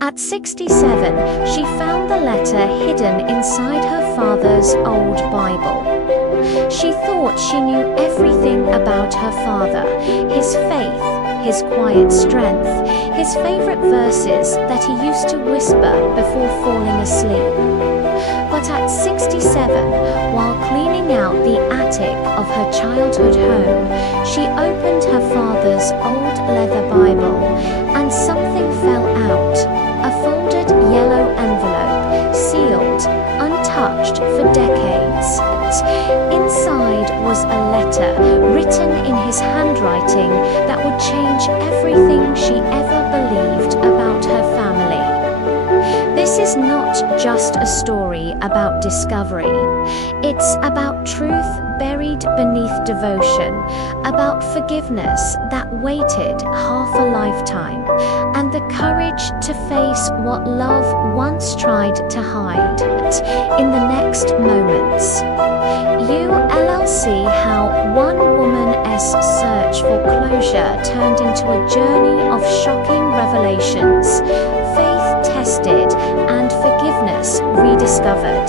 At 67, she found the letter hidden inside her father's old Bible. She thought she knew everything about her father, his faith, his quiet strength, his favorite verses that he used to whisper before falling asleep. But at 67, while cleaning out the attic of her childhood home, she opened her father's old leather Bible, and something fell out. A folded yellow envelope, sealed, untouched for decades. Inside was a letter written in his handwriting that would change everything she ever believed about her family. This is not just a story about discovery. It's about truth buried beneath devotion, about forgiveness that waited half a lifetime, and the courage to face what love once tried to hide. In the next moments, you'll see how one woman's search for closure turned into a journey of shocking revelations, faith tested, and forgiveness rediscovered.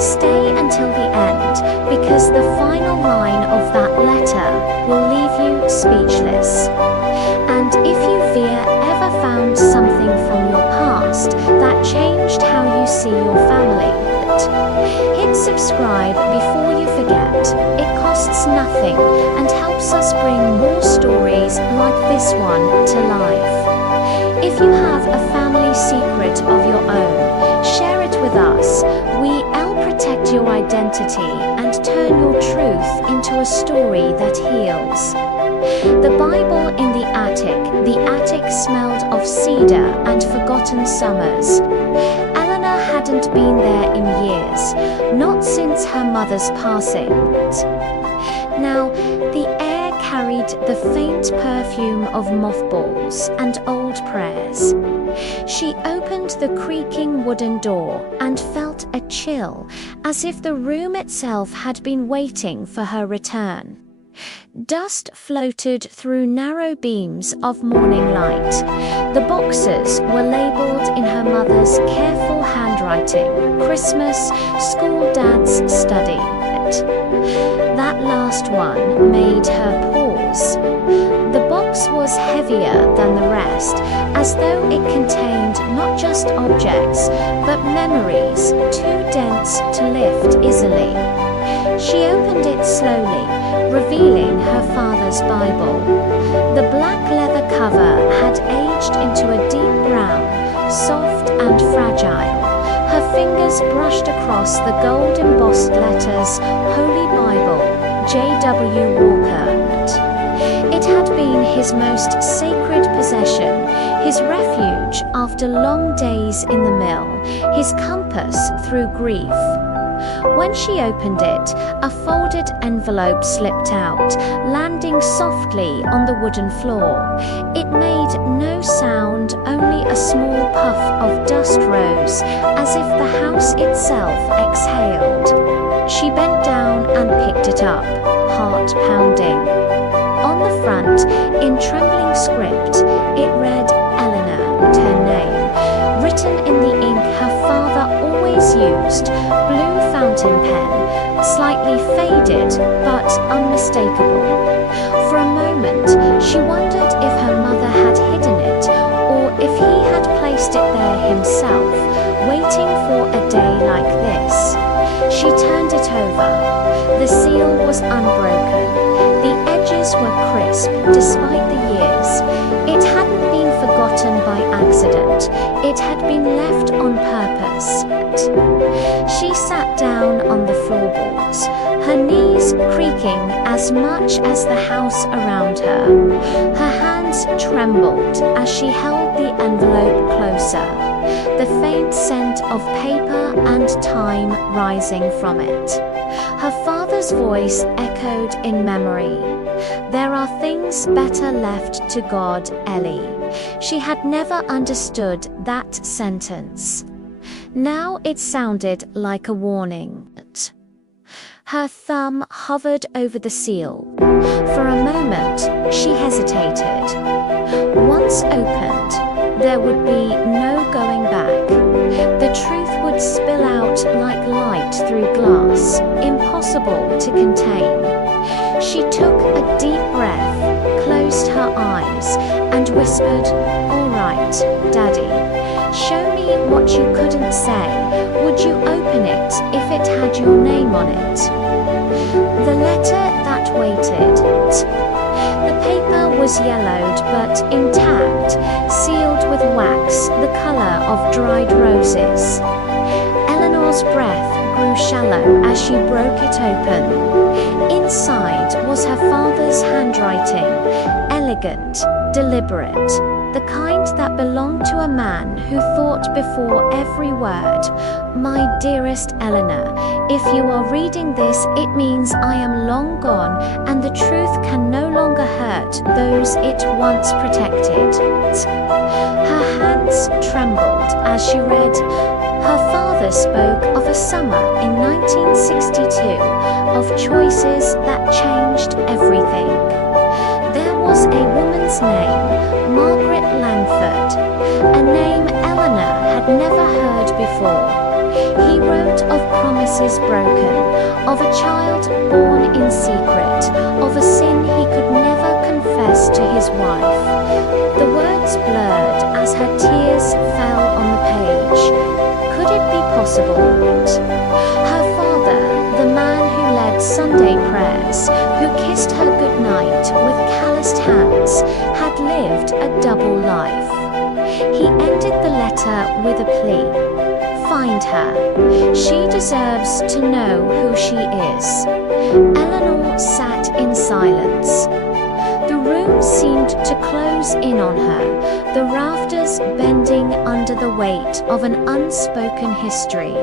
Stay until the end, because the final line of that letter will leave you speechless. And if you ever found something from your past that changed how you see your family, hit subscribe before you forget. It costs nothing and helps us bring more stories like this one to life. If you have a family secret of your own, share it with us. We'll protect your identity and turn your truth into a story that heals. The Bible in the attic smelled of cedar and forgotten summers. Eleanor hadn't been there in years, not since her mother's passing. Now, the air carried the faint perfume of mothballs and old prayers. She opened the creaking wooden door and felt a chill, as if the room itself had been waiting for her return. Dust floated through narrow beams of morning light. The boxes were labeled in her mother's careful handwriting: Christmas, school dad's study. That last one made her pause. The box was heavier than the rest, as though it contained not just objects, but memories too dense to lift easily. She opened it slowly, revealing her father's Bible. The black leather cover had aged into a deep brown, soft and fragile. Her fingers brushed across the gold-embossed letters, Holy Bible, J.W. Walker. It had been his most sacred possession, his refuge after long days in the mill, his compass through grief. When she opened it, a folded envelope slipped out, landing softly on the wooden floor. It made no sound, only a small puff of dust rose, as if the house itself exhaled. She bent down and picked it up, heart pounding. On the front, in trembling script, it read Eleanor, her name, written in the ink her father always used, blue fountain pen, slightly faded but unmistakable. For a moment, she wondered if her mother had hidden it, or if he had placed it there himself, waiting for a day like this. She turned it over. The seal was unbroken. The edges were crisp, despite the years. It hadn't been forgotten by accident. It had been left on purpose. She sat down on the floorboards, her knees creaking as much as the house around her. Her hands trembled as she held the envelope closer, the faint scent of paper and time rising from it. Her father's voice echoed in memory. There are things better left to God, Ellie. She had never understood that sentence. Now it sounded like a warning. Her thumb hovered over the seal. For a moment, she hesitated. Once opened, there would be no going back. The truth would spill out like light through glass, impossible to contain. She took a deep breath, closed her eyes, and whispered, "All right, Daddy. Show me what you couldn't say. Would you open it if it had your name on it?" The letter that waited. The paper was yellowed but intact, sealed with wax the color of dried roses. Eleanor's breath grew shallow as she broke it open. Inside was her father's handwriting, elegant, deliberate, the kind that belonged to a man who thought before every word. "My dearest Eleanor, if you are reading this, it means I am long gone and the truth can no longer hurt those it once protected." Her hands trembled as she read. Her father spoke of a summer in 1962, of choices that changed everything. There was a woman's name, Margaret Langford, a name Eleanor had never heard before. He wrote of promises broken, of a child born in secret, of a sin he could never confess to his wife. The words blurred as her tears fell on the page. Could it be possible? Her father, the man who led Sunday prayers, who kissed her goodnight with calloused hands, had lived a double life. He ended the letter with a plea. Find her. She deserves to know who she is. Eleanor sat in silence. The room seemed to close in on her, the rafters bending under the weight of an unspoken history.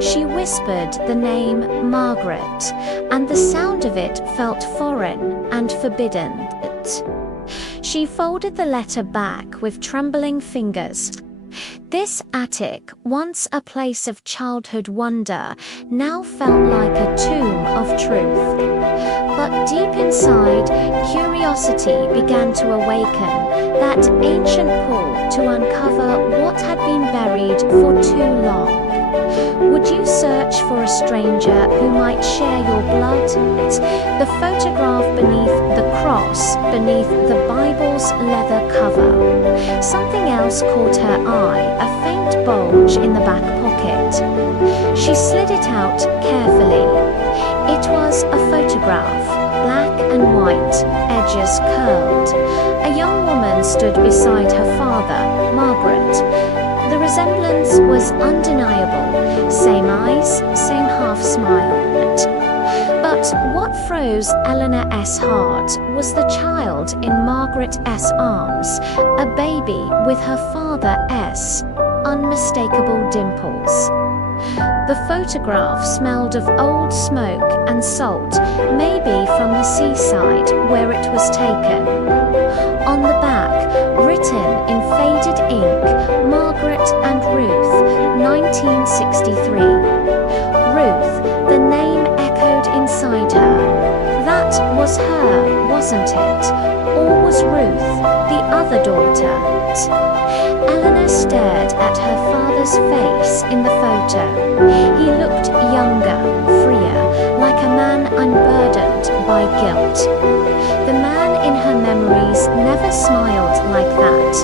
She whispered the name Margaret, and the sound of it felt foreign and forbidden. She folded the letter back with trembling fingers. This attic, once a place of childhood wonder, now felt like a tomb of truth. But deep inside, curiosity began to awaken, that ancient pull to uncover what had been buried for too long. Would you search for a stranger who might share your blood? The photograph beneath the cross, beneath the Bible's leather cover. Something else caught her eye, a faint bulge in the back pocket. She slid it out carefully. It was a photograph, black and white, edges curled. A young woman stood beside her father, Margaret. The resemblance was undeniable. Same eyes, same half-smile. But what froze Eleanor S. heart was the child in Margaret S. arms, a baby with her father S. unmistakable dimples. The photograph smelled of old smoke and salt, maybe from the seaside where it was taken. On the back, written in faded ink, Margaret and Ruth, 1963. Ruth, the name echoed inside her. That was her, wasn't it? Or was Ruth, the other daughter? Eleanor stared at her father's face in the photo. He looked younger, freer, like a man unburdened by guilt. The man in her memories never smiled like that.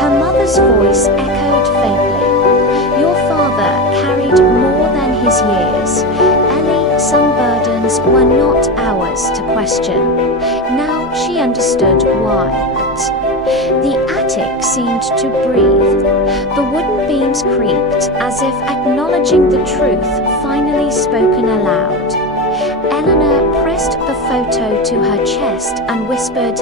Her mother's voice echoed faintly. Your father carried more than his years. Ellie, some burdens were not ours to question. Now she understood why. The attic seemed to breathe. The wooden beams creaked as if acknowledging the truth finally spoken aloud. Eleanor pressed the photo to her chest and whispered,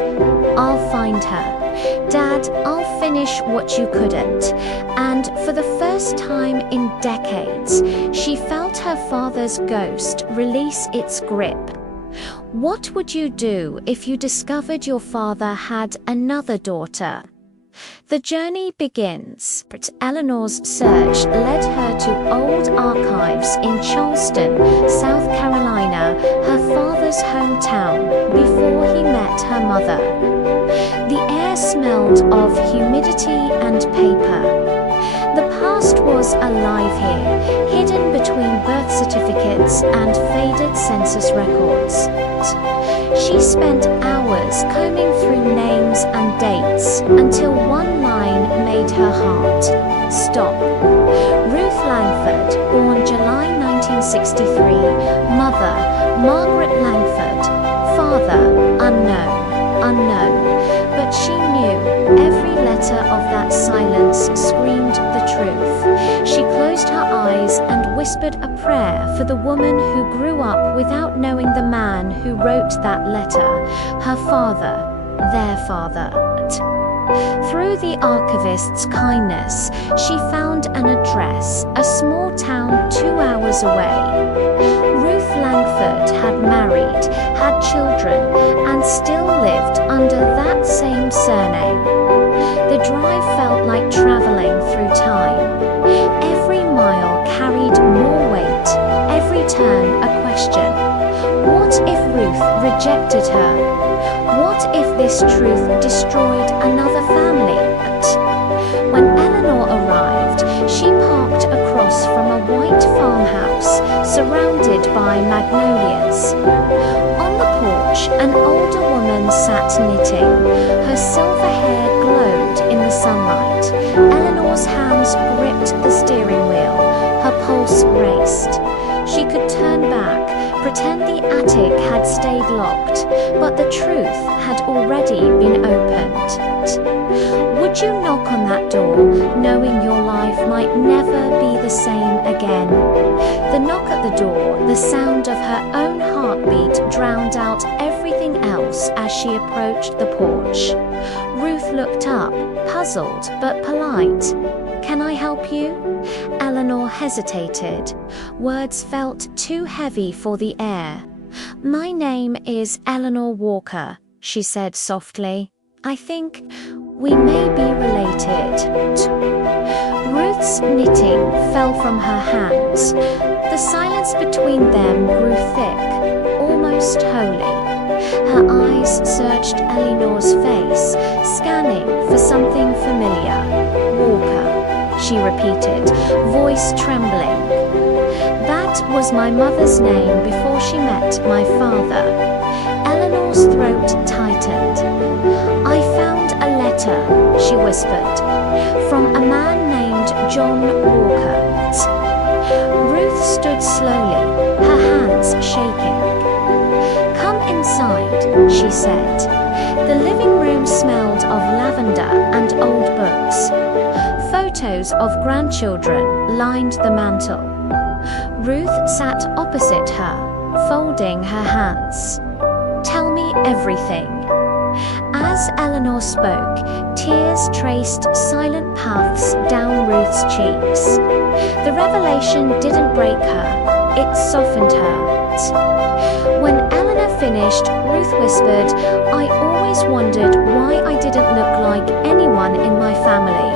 I'll find her. Dad, I'll finish what you couldn't. And for the first time in decades, she felt her father's ghost release its grip. What would you do if you discovered your father had another daughter? The journey begins. Eleanor's search led her to old archives in Charleston, South Carolina, her father's hometown, before he met her mother. The air smelled of humidity and paper. The past was alive here, hidden between birth certificates and faded census records. She spent hours combing through names and dates until one line made her heart stop. Ruth Langford, born July 1963, mother Margaret Langford, father unknown, but she knew every letter of that silence screamed the truth. She closed her eyes and whispered a prayer for the woman who grew up without knowing the man who wrote that letter, her father, their father. Through the archivist's kindness, she found an address, a small town 2 hours away. Ruth Langford had married, had children, and still lived under that same surname. The drive felt like traveling through time. Every mile carried more weight, every turn a question. What if Ruth rejected her? What if this truth destroyed another family? When Eleanor arrived, she parked across from a white farmhouse surrounded by magnolias. On the porch, an older woman sat knitting. Her silver hair glowed in the sunlight. Eleanor's hands gripped the steering wheel. Her pulse raced. She could turn back, pretend the attic had stayed locked, but the truth had already been opened. Would you knock on that door, knowing your life might never be the same again? The knock at the door, the sound of her own heartbeat drowned out everything else as she approached the porch. Ruth looked up, puzzled but polite. "Can I help you?" Eleanor hesitated. Words felt too heavy for the air. "My name is Eleanor Walker," she said softly. "I think we may be related." Ruth's knitting fell from her hands. The silence between them grew thick, almost holy. Her eyes searched Eleanor's face, scanning for something familiar. "Walker," she repeated, voice trembling. "That was my mother's name before she met my father." Eleanor's throat tightened. "I found a letter," she whispered, "from a man named John Walker." Ruth stood slowly, her hands shaking. "Come inside," she said. The living room smelled of lavender and old books. Photos of grandchildren lined the mantel. Ruth sat opposite her, folding her hands. "Tell me everything." As Eleanor spoke, tears traced silent paths down Ruth's cheeks. The revelation didn't break her, it softened her. When Eleanor finished, Ruth whispered, "I always wondered why I didn't look like anyone in my family.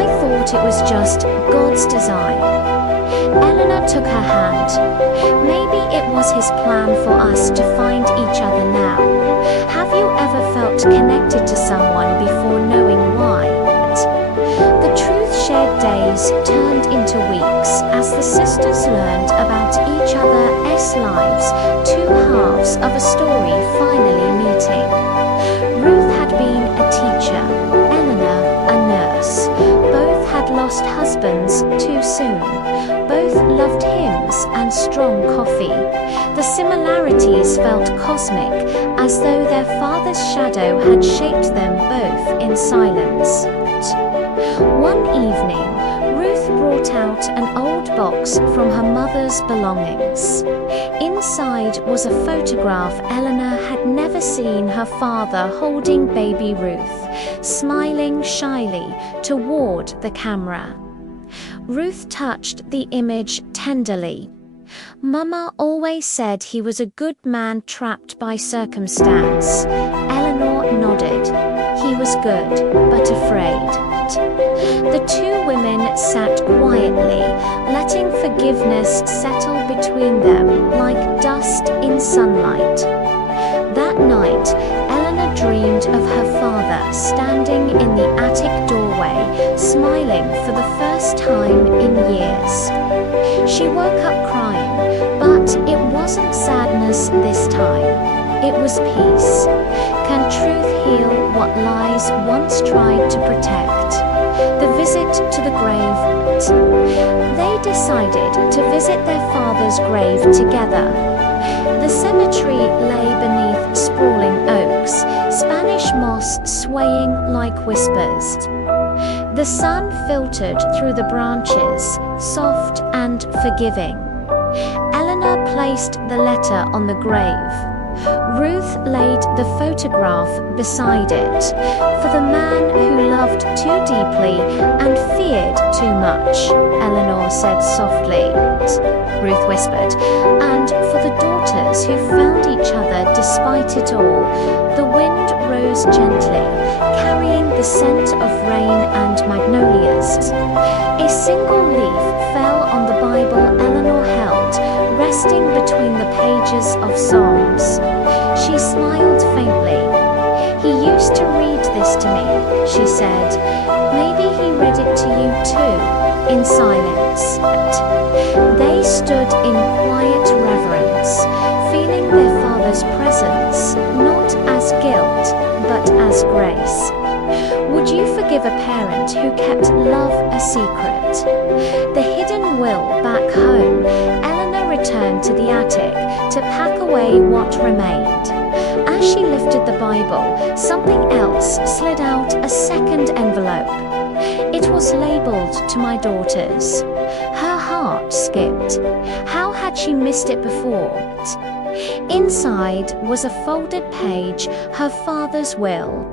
I thought it was just God's design." Eleanor took her hand. "Maybe it was his plan for us to find each other now. Have you ever felt connected to someone before knowing why?" The truth-shared days turned into weeks as the sisters learned about each other's lives, two halves of a story finally meeting. Ruth had been a teacher, Eleanor a nurse. Both had lost husbands too soon. Both loved hymns and strong coffee. The similarities felt cosmic, as though their father's shadow had shaped them both in silence. One evening, Ruth brought out an old box from her mother's belongings. Inside was a photograph Eleanor had never seen her father holding baby Ruth, smiling shyly toward the camera. Ruth touched the image tenderly. "Mama always said he was a good man trapped by circumstance." Eleanor nodded. "He He was good, but afraid. The two women sat quietly, letting forgiveness settle between them like dust in sunlight. That night, Eleanor dreamed of her father standing in the attic doorway, smiling for the first time in years. She woke up crying, but it wasn't sadness this time. It was peace. Can truth heal what lies once tried to protect? The visit to the grave. They decided to visit their father's grave together. The cemetery lay beneath sprawling oaks, Spanish moss swaying like whispers. The sun filtered through the branches, soft and forgiving. Eleanor placed the letter on the grave. Ruth laid the photograph beside it, for the man who loved too deeply and feared too much, Eleanor said softly. Ruth whispered, and for the daughters who found each other despite it all. The wind rose gently, carrying the scent of rain and magnolias. A single leaf fell on the Bible Eleanor held, resting between the pages of Psalms. She smiled faintly. He used to read this to me, she said. Maybe he read it to you too, in silence. They stood in quiet reverence, feeling their father's presence, not as guilt, but as grace. Would you forgive a parent who kept love a secret? The hidden will back home, Eleanor returned to the attic to pack away what remained. As she lifted the Bible, something else slid out a second envelope. It was labeled to my daughters. Her heart skipped. How had she missed it before? Inside was a folded page, her father's will.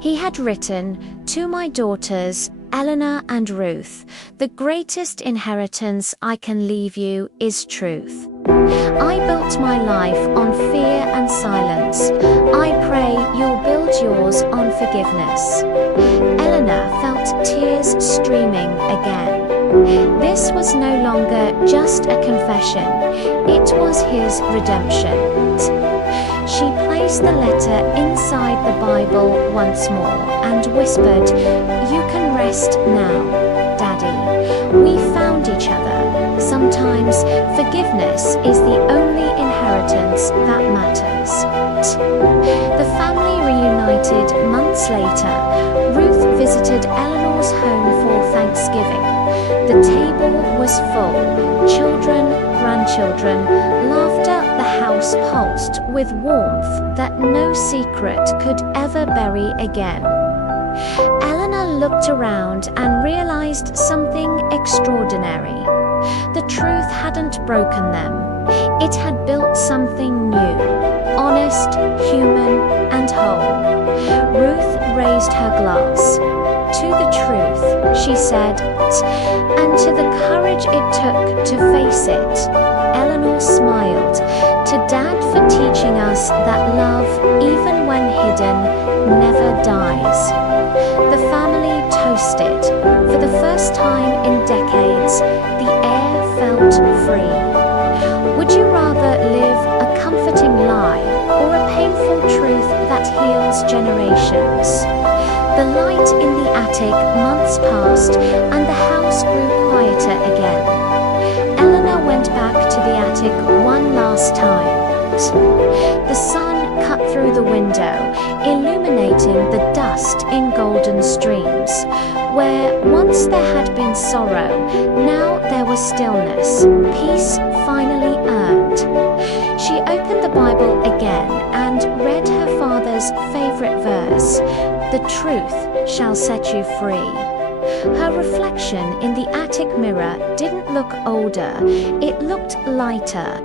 He had written, "To my daughters, Eleanor and Ruth, the greatest inheritance I can leave you is truth. I built my life on fear and silence. I pray you'll build yours on forgiveness." Eleanor felt tears streaming again. This was no longer just a confession, it was his redemption. She placed the letter inside the Bible once more and whispered, "You can rest now, Daddy. We found each other. Sometimes forgiveness is the only inheritance that matters." The family reunited months later. Ruth visited Eleanor's home for Thanksgiving. The table was full. Children, grandchildren, laughter. The house pulsed with warmth that no secret could ever bury again. Eleanor looked around and realized something extraordinary. The truth hadn't broken them. It had built something new, honest, human, and whole. Ruth raised her glass. "To the truth," she said, "and to the courage it took to face it." Eleanor smiled. "To Dad for teaching us that love, even when hidden, never dies." The family toasted. For the first time in decades, the air felt free. Would you rather live a comforting lie or a painful truth that heals generations? The light in the attic, months passed, and the house grew quieter again. Eleanor went back to the attic one last time. The sun cut through the window, illuminating the dust in golden streams. Where once there had been sorrow, now there was stillness, peace finally earned. She opened the Bible again and read her father's favorite verse, "The truth shall set you free." Her reflection in the attic mirror didn't look older, it looked lighter.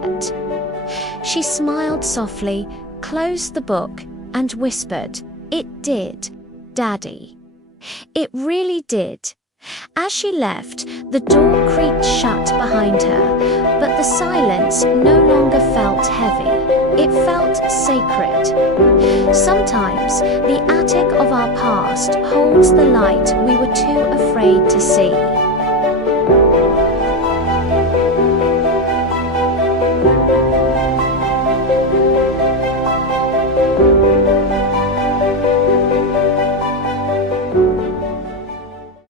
She smiled softly, closed the book, and whispered, "It did, Daddy." It really did. As she left, the door creaked shut behind her, but the silence no longer felt heavy. It felt sacred. Sometimes the attic of our past holds the light we were too afraid to see.